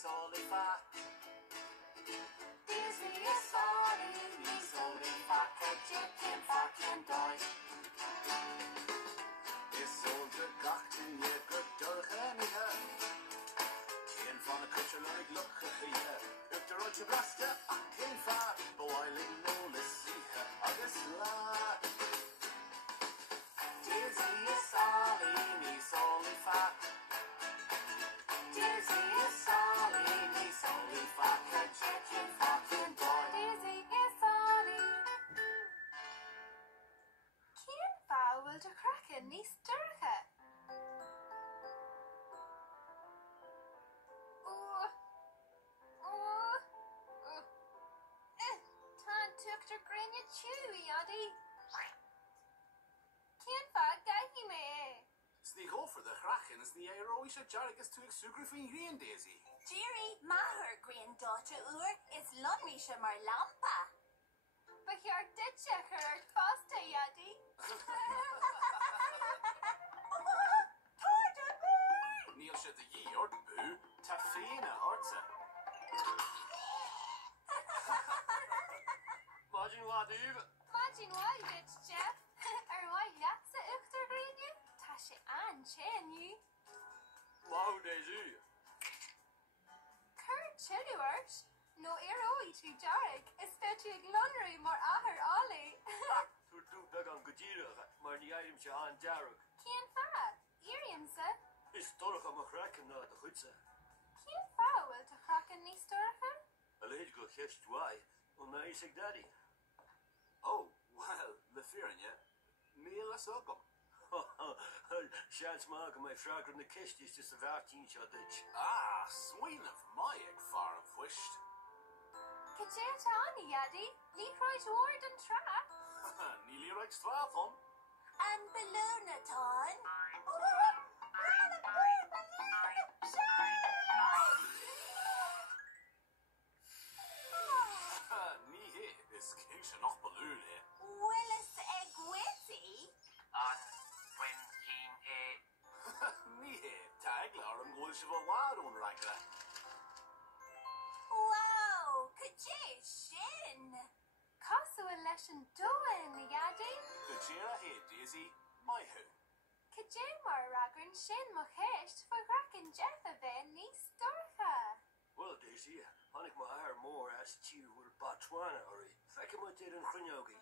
solifa. Disney is sorry, ni solifa, chicken fucking toy. Is sold the gachten je good dolgenige. Geen van de kutcher like look hier. Up the road to blaster, geen vaar. Boiling no lessihe, agus la. Disney is sorry, ni solifa. Disney is sorry, ni solifa, chicken fucking toy. Daisy is sorry. Cén bhfuil de crackan níos dúrtha? Tá tuachtar grinne chewy, Addy. Cén gaithí me Sní go for the chrachan is ní éróise jargus tú ag sugra faoin grian, Daisy. Jerry, maher granddaughter uur is lunmisha mar lampa. Ba chear ditse chuir fásta, Addy. Níl si de dhí ort bú, tá féine orta. Máidin wadúb. Imagine why, bitch, Jeff. Why leatsa uachtar grinne? Tá sé an-chéniu. Wow, Daisy. Cur chilluart. No éróí tú jarrig, is fetu ag lunraí mar ahar olí. Tú tú beg an godíire, mar ní airim se an dearug. Cén fa? Iriamsa? Is dorach am a chraken na de chutse. Cén fa bhfuil de crackan níos dúrtha? A leid go cheist dwai, on na isig daddy. Oh, well, le fearinne. Níl as ogam. Shans mag my fragrant the kist is just a 14 shot ditch. Ah, sween of my egg far and fwished. Cajéir tána, Addy. Líchráid ward an tra. Níl right strath on. And balloon-a-ton. Ní hé, is cyn se noch balún he. Willis Egwithy. When King Ní hé, taglar an gwyl se fo wad o'n ragla. Wow, kajay shin. Casú leis an dóin, Addy. Gajera he, Daisy, my who. Cajéir mar ragran sin mo chéist fa crackan Jeff a bheith níos dúrtha. Well, Daisy, hanik ma haar more as cheer with Botswana or fekke mo did an chrinogi.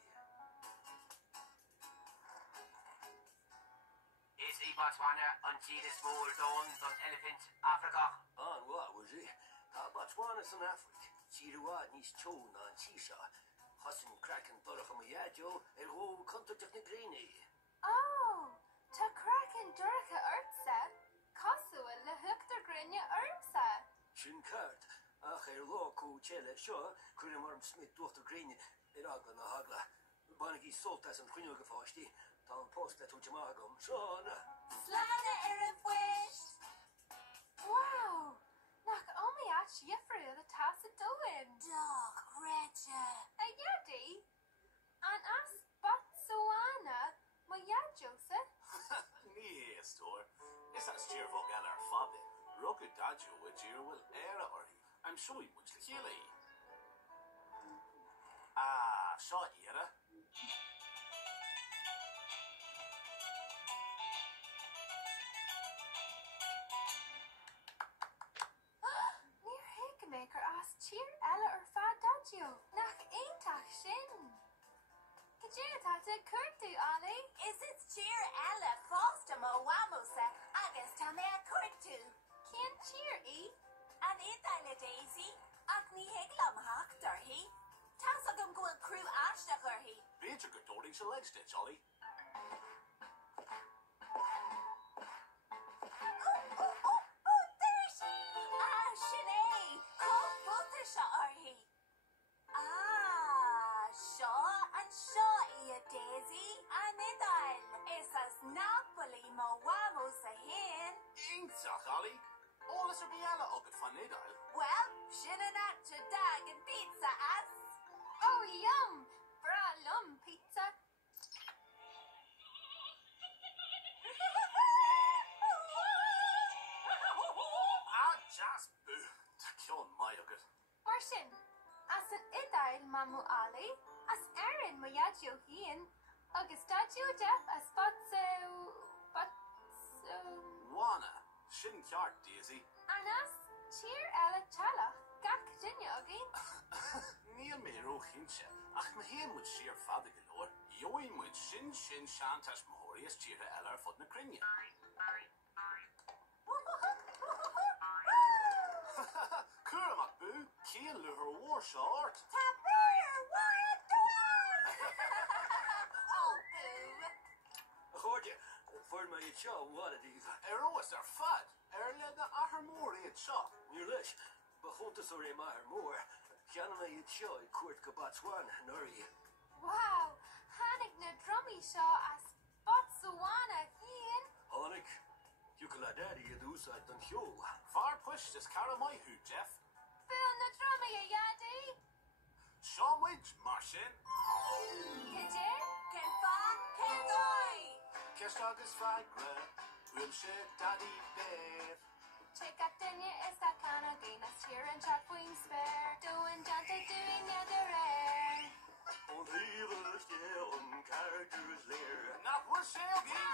is a Botswana until the small dawns on elephant Africa. An what was it? Botswana san Africa. Chirua nis chon an chisha. Hassan cracken dorach am yajo ho conto technic greeny. Oh, tá crackan dúrtha urtsa. Casú le huachtar grinne urtsa. Shin cart. Ach lo ko chele sure kurim arm smith dochter greeny. Iraga na hagla. Banagi soltas and chrinoga fasti. Tal post that uchamagum. Shona. Slana erifwish. Wow. Nach omi at Jeffrey the tasa doin. Dog Recha. Ayadi. An as Botswana. Maya Joseph. Ní hé, store. Is as cheer fo gan ar fabbe. Rocket dajo with cheer will era or he. I'm sure he much the killy. Ah, shot era. Níor hickmaker as cheer ella or fa dagio. Nach eintach shin. Cajéir táta curtú, Ali. Is it cheer Ella Foster mo wamosa agus tamea kurtu. Cén cheer e? An itaile Daisy. Ac ni heglam haktar he. Tasagum go crew ashtacher he. Beter good doring se legs ditch, Ollie. Oh, there she. Ah, Sinead. Call Buthersha are he. Ah, Shaw and Shaw ia Daisy. Anidal. Esas Napoli mo wamosa hin. Inzach, Ollie. All is er biala ogget van Nidal. Well, shinanacha dag and pizza as. Oh, yum! Bra lum pizza. Ah, just boo. Martian, as an idail mamu ali, as Erin Moyaggio hien, agus Dadju Jeff as Wana, sin ceart, Daisy. Anas, cheer ella chala, gach dinja again. Níl mé roihinse, ach ma héan muid siar fada galore. Join muid sin seantas mórias tíre eile fod na crinne. Curamach bú, cían le her war short. Oh, boo. A chuirde, fuir me iad seo bhada díomh. Roas fad, le na ahar mór iad seo. Níor leis, ba chuntas ó ré maithir mór, ceanna me iad seo I cuairt go Botswana nuirí. Wow, Hannig na drummy shaw as Botswana hien. Tháinig, Ucala daddy iad úsáid don cheol. Far push is cara mai hu, Jeff. Bill na drummy a yadi. Sean Widge, Martian. Kajin? Ken fa, ken doi. Kestad is fagra, Wilshe daddy bear. Check up dinja is that kind of game as cheer and chat queen spare. Doing jante doing nether air. On hevels, characters lair. Not one selgie.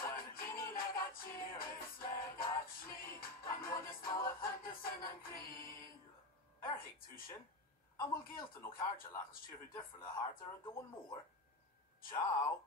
When a genie leg at cheer is leg at sleep. And one is more Henderson and Creed. Hick Tushin. And we'll gilt no carja latas cheer who differ the heart there and doing more. Ciao.